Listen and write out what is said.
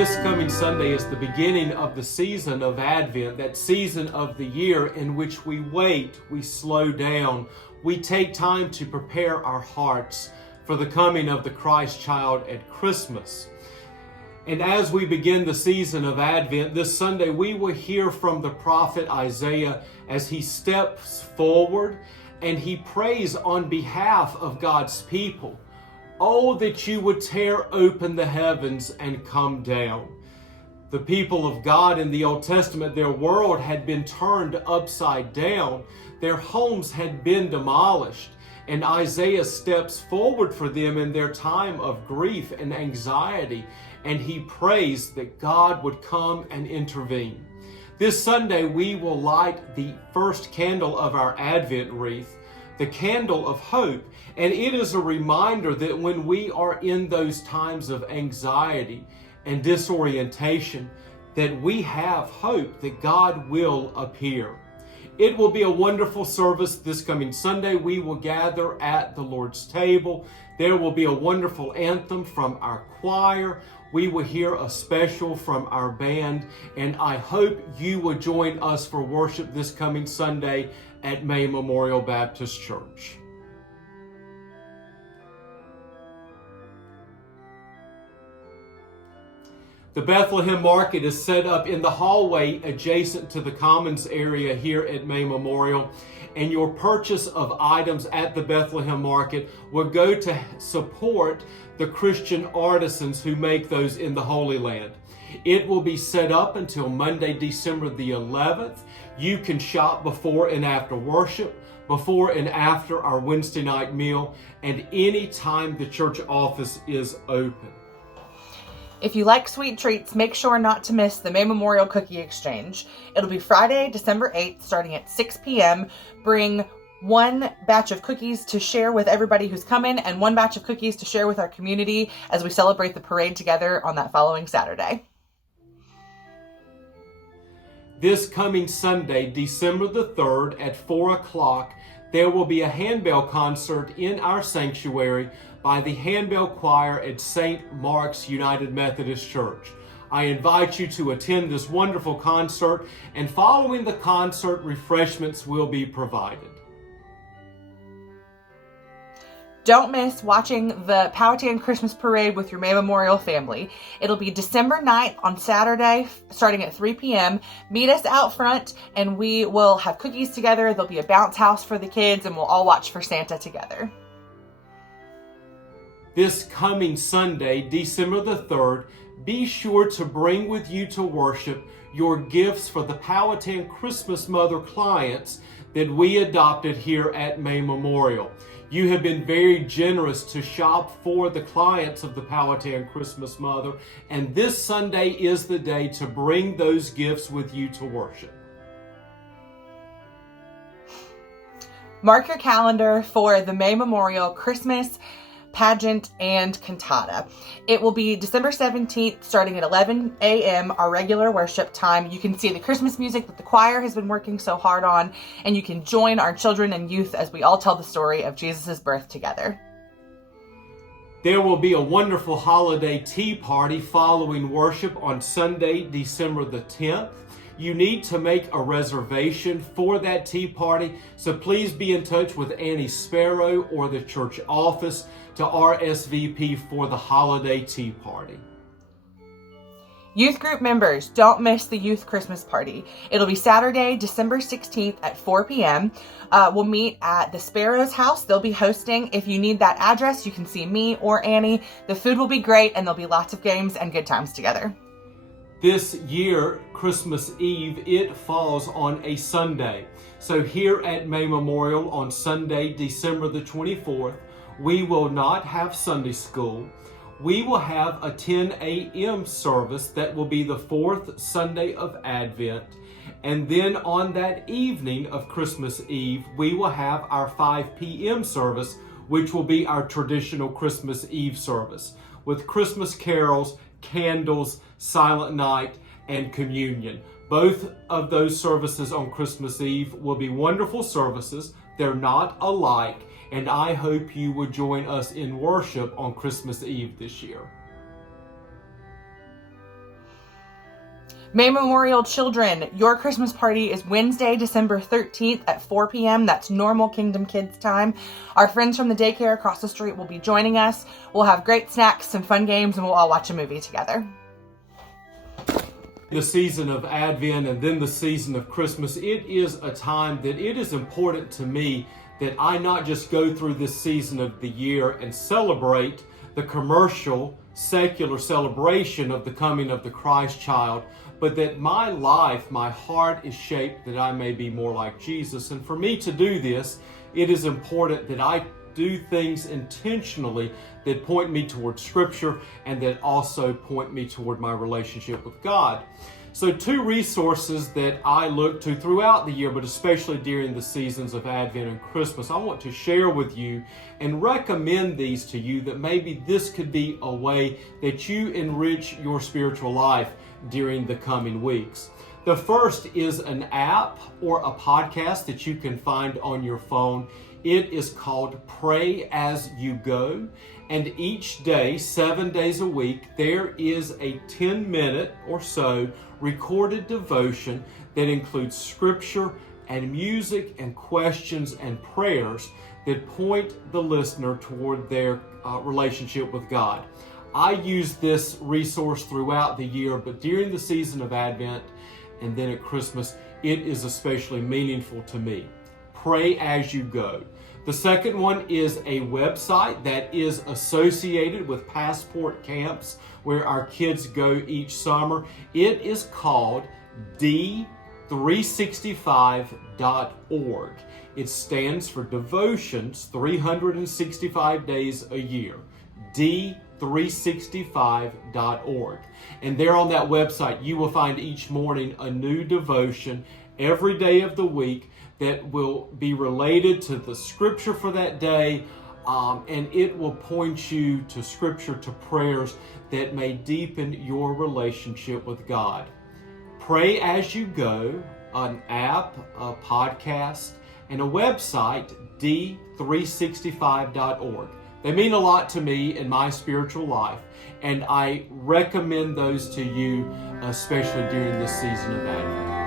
This coming Sunday is the beginning of the season of Advent, that season of the year in which we wait, we slow down, we take time to prepare our hearts for the coming of the Christ child at Christmas. And as we begin the season of Advent, this Sunday we will hear from the prophet Isaiah as he steps forward and he prays on behalf of God's people. Oh, that you would tear open the heavens and come down. The people of God in the Old Testament, their world had been turned upside down. Their homes had been demolished. And Isaiah steps forward for them in their time of grief and anxiety. And he prays that God would come and intervene. This Sunday, we will light the first candle of our Advent wreath, the candle of hope. And it is a reminder that when we are in those times of anxiety and disorientation, that we have hope that God will appear. It will be a wonderful service this coming Sunday. We will gather at the Lord's table. There will be a wonderful anthem from our choir. We will hear a special from our band. And I hope you will join us for worship this coming Sunday at May Memorial Baptist Church. The Bethlehem Market is set up in the hallway adjacent to the Commons area here at May Memorial, and your purchase of items at the Bethlehem Market will go to support the Christian artisans who make those in the Holy Land. It will be set up until Monday, December the 11th. You can shop before and after worship, before and after our Wednesday night meal, and any time the church office is open. If you like sweet treats, make sure not to miss the May Memorial Cookie Exchange. It'll be Friday, December 8th, starting at 6 p.m. Bring one batch of cookies to share with everybody who's coming and one batch of cookies to share with our community as we celebrate the parade together on that following Saturday. This coming Sunday, December the 3rd at 4 o'clock, there will be a handbell concert in our sanctuary by the Handbell Choir at St. Mark's United Methodist Church. I invite you to attend this wonderful concert, and following the concert, refreshments will be provided. Don't miss watching the Powhatan Christmas Parade with your May Memorial family. It'll be December 9th on Saturday, starting at 3 p.m. Meet us out front, and we will have cookies together. There'll be a bounce house for the kids, and we'll all watch for Santa together. This coming Sunday, December the 3rd, be sure to bring with you to worship your gifts for the Powhatan Christmas Mother clients that we adopted here at May Memorial. You have been very generous to shop for the clients of the Powhatan Christmas Mother, and this Sunday is the day to bring those gifts with you to worship. Mark your calendar for the May Memorial Christmas pageant and cantata. It will be December 17th, starting at 11 a.m., our regular worship time. You can see the Christmas music that the choir has been working so hard on, and you can join our children and youth as we all tell the story of Jesus' birth together. There will be a wonderful holiday tea party following worship on Sunday, December the 10th. You need to make a reservation for that tea party, so please be in touch with Annie Sparrow or the church office to RSVP for the holiday tea party. Youth group members, don't miss the youth Christmas party. It'll be Saturday, December 16th at 4 p.m. We'll meet at the Sparrows house. They'll be hosting. If you need that address, you can see me or Annie. The food will be great, and there'll be lots of games and good times together. This year, Christmas Eve, it falls on a Sunday. So here at May Memorial on Sunday, December the 24th, we will not have Sunday school. We will have a 10 a.m. service that will be the fourth Sunday of Advent. And then on that evening of Christmas Eve, we will have our 5 p.m. service, which will be our traditional Christmas Eve service with Christmas carols, candles, Silent Night, and communion. Both of those services on Christmas Eve will be wonderful services. They're not alike, and I hope you will join us in worship on Christmas Eve this year. May Memorial children, your Christmas party is Wednesday, December 13th at 4 p.m. That's normal Kingdom Kids time. Our friends from the daycare across the street will be joining us. We'll have great snacks, some fun games, and we'll all watch a movie together. The season of Advent and then the season of Christmas, it is a time that it is important to me that I not just go through this season of the year and celebrate the commercial, secular celebration of the coming of the Christ child, but that my life, my heart is shaped that I may be more like Jesus. And for me to do this, it is important that I do things intentionally that point me toward Scripture and that also point me toward my relationship with God. So 2 resources that I look to throughout the year, but especially during the seasons of Advent and Christmas, I want to share with you and recommend these to you that maybe this could be a way that you enrich your spiritual life during the coming weeks. The first is an app or a podcast that you can find on your phone. It is called Pray As You Go. And each day, 7 days a week, there is a 10-minute or so recorded devotion that includes scripture and music and questions and prayers that point the listener toward their relationship with God. I use this resource throughout the year, but during the season of Advent and then at Christmas, it is especially meaningful to me. Pray As You Go. The second one is a website that is associated with Passport Camps where our kids go each summer. It is called D365.org. It stands for Devotions 365 days a year. D365.org. And there on that website, you will find each morning a new devotion every day of the week that will be related to the scripture for that day, and it will point you to scripture, to prayers that may deepen your relationship with God. Pray As You Go, an app, a podcast, and a website, D365.org. They mean a lot to me in my spiritual life, and I recommend those to you, especially during this season of Advent.